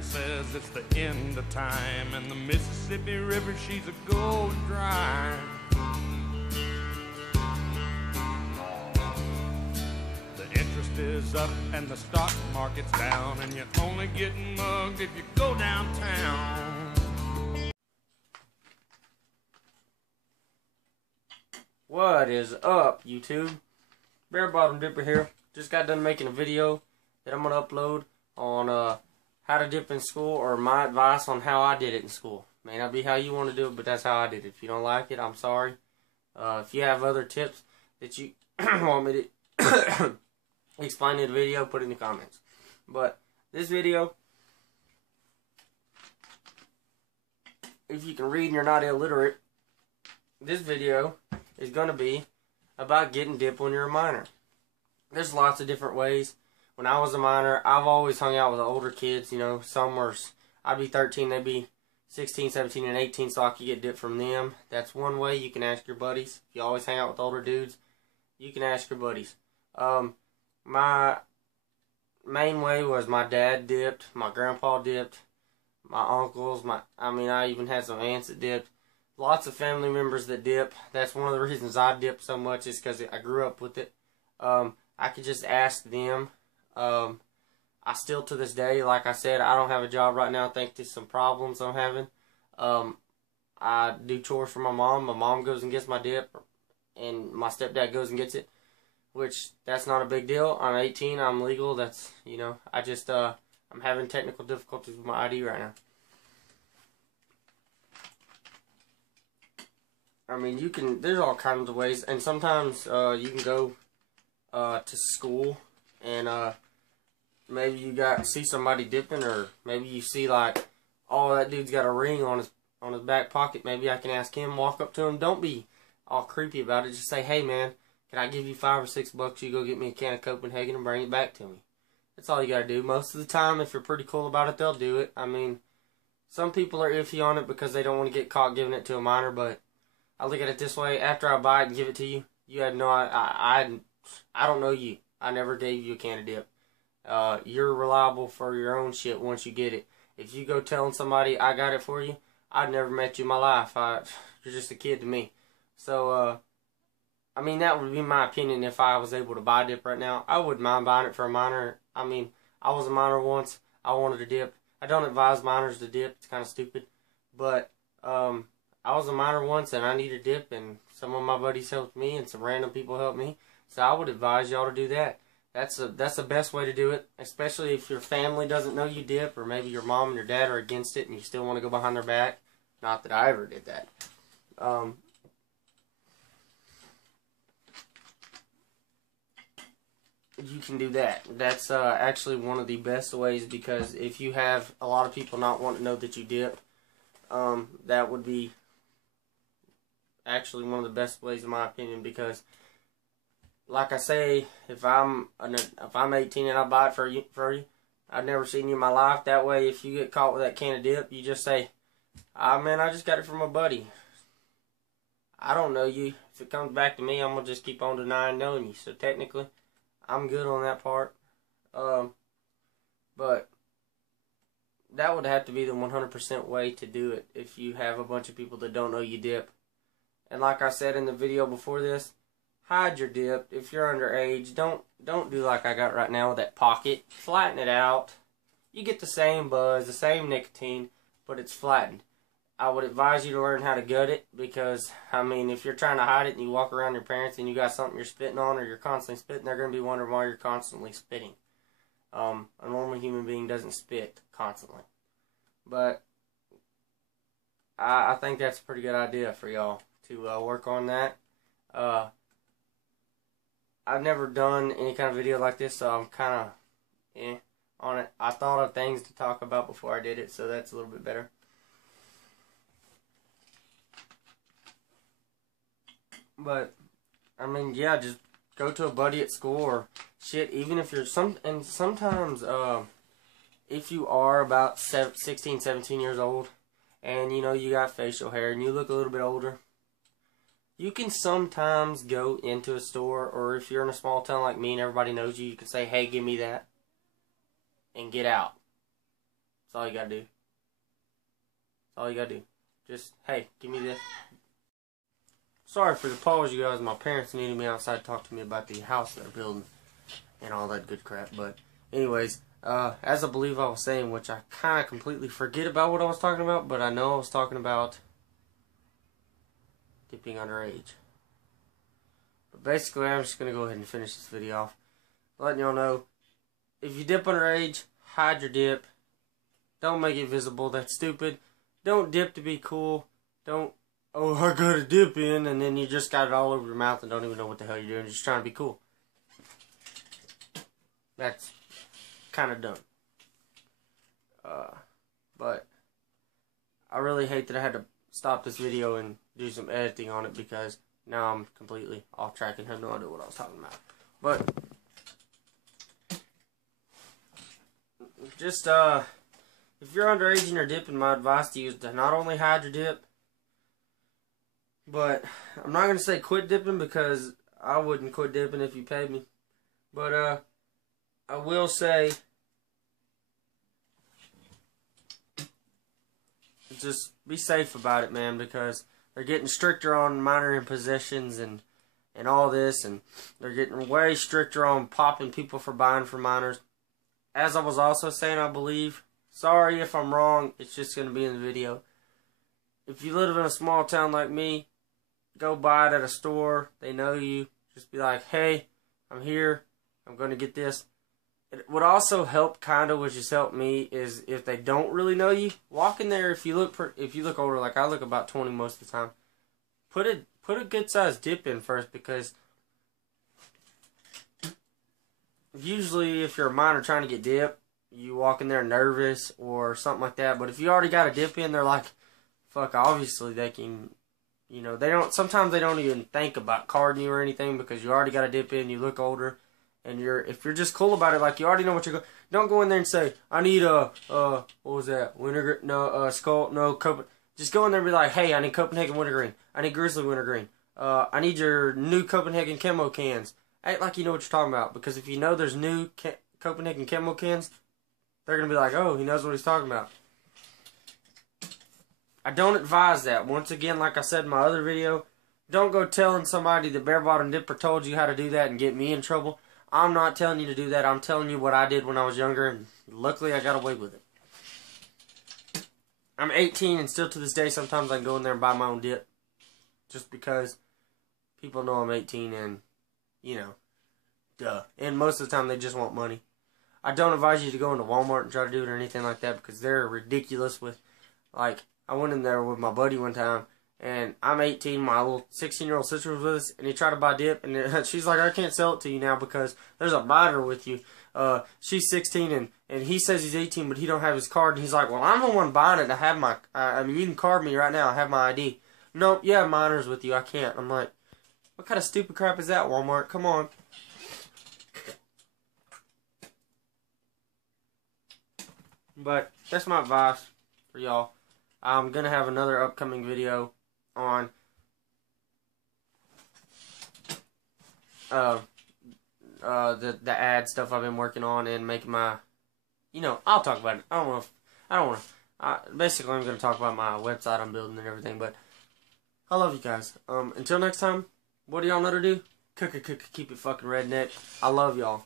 man says it's the end of time, and the Mississippi River, she's a going dry. The interest is up and the stock market's down, and you're only getting mugged if you go downtown. What is up, YouTube? Bare Bottom Dipper here. Just got done making a video that I'm going to upload on how to dip in school, or my advice on how I did it in school. May not be how you want to do it, but that's how I did it. If you don't like it, I'm sorry. If you have other tips that you want me to explain in the video, put it in the comments. But this video, if you can read and you're not illiterate, this video is going to be about getting dip when you're a minor. There's lots of different ways. When I was a minor, I've always hung out with the older kids. You know, some were, I'd be 13, they'd be 16, 17, and 18, so I could get dip from them. That's one way. You can ask your buddies. If you always hang out with older dudes, you can ask your buddies. My main way was my dad dipped, my grandpa dipped, my uncles, I even had some aunts that dipped. Lots of family members that dip. That's one of the reasons I dip so much, is because I grew up with it. I could just ask them. I still, to this day, like I said, I don't have a job right now thanks to some problems I'm having. I do chores for my mom. My mom goes and gets my dip, and my stepdad goes and gets it, which that's not a big deal. I'm 18. I'm legal. That's, you know, I'm having technical difficulties with my ID right now. I mean, there's all kinds of ways, and sometimes you can go to school and maybe you see somebody dipping, or maybe you see like, oh, that dude's got a ring on his back pocket. Maybe I can ask him, walk up to him. Don't be all creepy about it. Just say, hey man, can I give you $5 or $6? You go get me a can of Copenhagen and bring it back to me. That's all you gotta do. Most of the time, if you're pretty cool about it, they'll do it. I mean, some people are iffy on it because they don't want to get caught giving it to a minor, but I look at it this way: after I buy it and give it to you, you had no, I don't know you. I never gave you a can of dip. You're reliable for your own shit once you get it. If you go telling somebody I got it for you, I'd never met you in my life. You're just a kid to me. So, I mean, that would be my opinion. If I was able to buy dip right now, I wouldn't mind buying it for a minor. I mean, I was a minor once. I wanted to dip. I don't advise minors to dip. It's kind of stupid. But, I was a minor once, and I needed dip, and some of my buddies helped me, and some random people helped me. So I would advise y'all to do that. That's the best way to do it, especially if your family doesn't know you dip, or maybe your mom and your dad are against it, and you still want to go behind their back. Not that I ever did that. You can do that. That's actually one of the best ways, because if you have a lot of people not want to know that you dip, that would be actually one of the best ways, in my opinion, because like I say, if I'm 18 and I buy it for you, I've never seen you in my life. That way, if you get caught with that can of dip, you just say, man, I just got it from a buddy. I don't know you. If it comes back to me, I'm going to just keep on denying knowing you. So technically, I'm good on that part. But that would have to be the 100% way to do it if you have a bunch of people that don't know you dip. And like I said in the video before this, hide your dip. If you're underage, don't do like I got right now with that pocket. Flatten it out. You get the same buzz, the same nicotine, but it's flattened. I would advise you to learn how to gut it, because, I mean, if you're trying to hide it and you walk around your parents and you got something you're spitting on, or you're constantly spitting, they're going to be wondering why you're constantly spitting. A normal human being doesn't spit constantly. But I think that's a pretty good idea for y'all to work on that. I've never done any kind of video like this, so I'm kind of on it. I thought of things to talk about before I did it, so that's a little bit better. But, I mean, yeah, just go to a buddy at school, or shit, even if you're sometimes, if you are about 16, 17 years old, and, you know, you got facial hair, and you look a little bit older, you can sometimes go into a store, or if you're in a small town like me and everybody knows you, you can say, hey, give me that, and get out. That's all you gotta do. That's all you gotta do. Just, hey, give me this. Sorry for the pause, you guys. My parents needed me outside to talk to me about the house they're building and all that good crap. But anyways, as I believe I was saying, which I kind of completely forget about what I was talking about, but I know I was talking about dipping underage. But basically, I'm just going to go ahead and finish this video off. Letting y'all know, if you dip underage, hide your dip. Don't make it visible. That's stupid. Don't dip to be cool. Don't, oh, I got a dip in, and then you just got it all over your mouth and don't even know what the hell you're doing. You're just trying to be cool. That's kind of dumb. But I really hate that I had to stop this video and do some editing on it because now I'm completely off track and have no idea what I was talking about. But just if you're underage and you're dipping, my advice to you is to not only hide your dip, but I'm not going to say quit dipping because I wouldn't quit dipping if you paid me. But I will say just be safe about it, man, because they're getting stricter on minor in possessions and all this, and they're getting way stricter on popping people for buying for minors. As I was also saying, I believe, sorry if I'm wrong, it's just going to be in the video. If you live in a small town like me, go buy it at a store. They know you. Just be like, hey, I'm here. I'm going to get this. It would also help, kind of, which has helped me, is if they don't really know you, walk in there. If you look older, like I look about 20 most of the time, put a good sized dip in first, because usually if you're a minor trying to get dip, you walk in there nervous or something like that. But if you already got a dip in, they're like, fuck, obviously they can, you know, sometimes they don't even think about carding you or anything because you already got a dip in, you look older. And if you're just cool about it, like you already know what you're going, don't go in there and say, I need what was that? Wintergreen? No, Skull? No, Copenhagen. Just go in there and be like, hey, I need Copenhagen Wintergreen. I need Grizzly Wintergreen. I need your new Copenhagen Camo cans. Act like you know what you're talking about, because if you know there's new Copenhagen Camo cans, they're going to be like, oh, he knows what he's talking about. I don't advise that. Once again, like I said in my other video, don't go telling somebody the Bare Bottom Dipper told you how to do that and get me in trouble. I'm not telling you to do that. I'm telling you what I did when I was younger, and luckily I got away with it. I'm 18, and still to this day, sometimes I can go in there and buy my own dip. Just because people know I'm 18, and, you know, duh. And most of the time, they just want money. I don't advise you to go into Walmart and try to do it or anything like that, because they're ridiculous with, like, I went in there with my buddy one time, and I'm 18, my little 16-year-old sister was with us, and he tried to buy dip, and she's like, I can't sell it to you now because there's a minor with you. She's 16, and he says he's 18, but he don't have his card, and he's like, well, I'm the one buying it. I have my, I mean, you can card me right now. I have my ID. Nope, you have minors with you. I can't. I'm like, what kind of stupid crap is that, Walmart? Come on. But that's my advice for y'all. I'm going to have another upcoming video on the ad stuff I've been working on and making my, you know, I'll talk about it. I don't want to, basically I'm going to talk about my website I'm building and everything, but I love you guys. Until next time, what do y'all know to do? Keep it fucking redneck. I love y'all.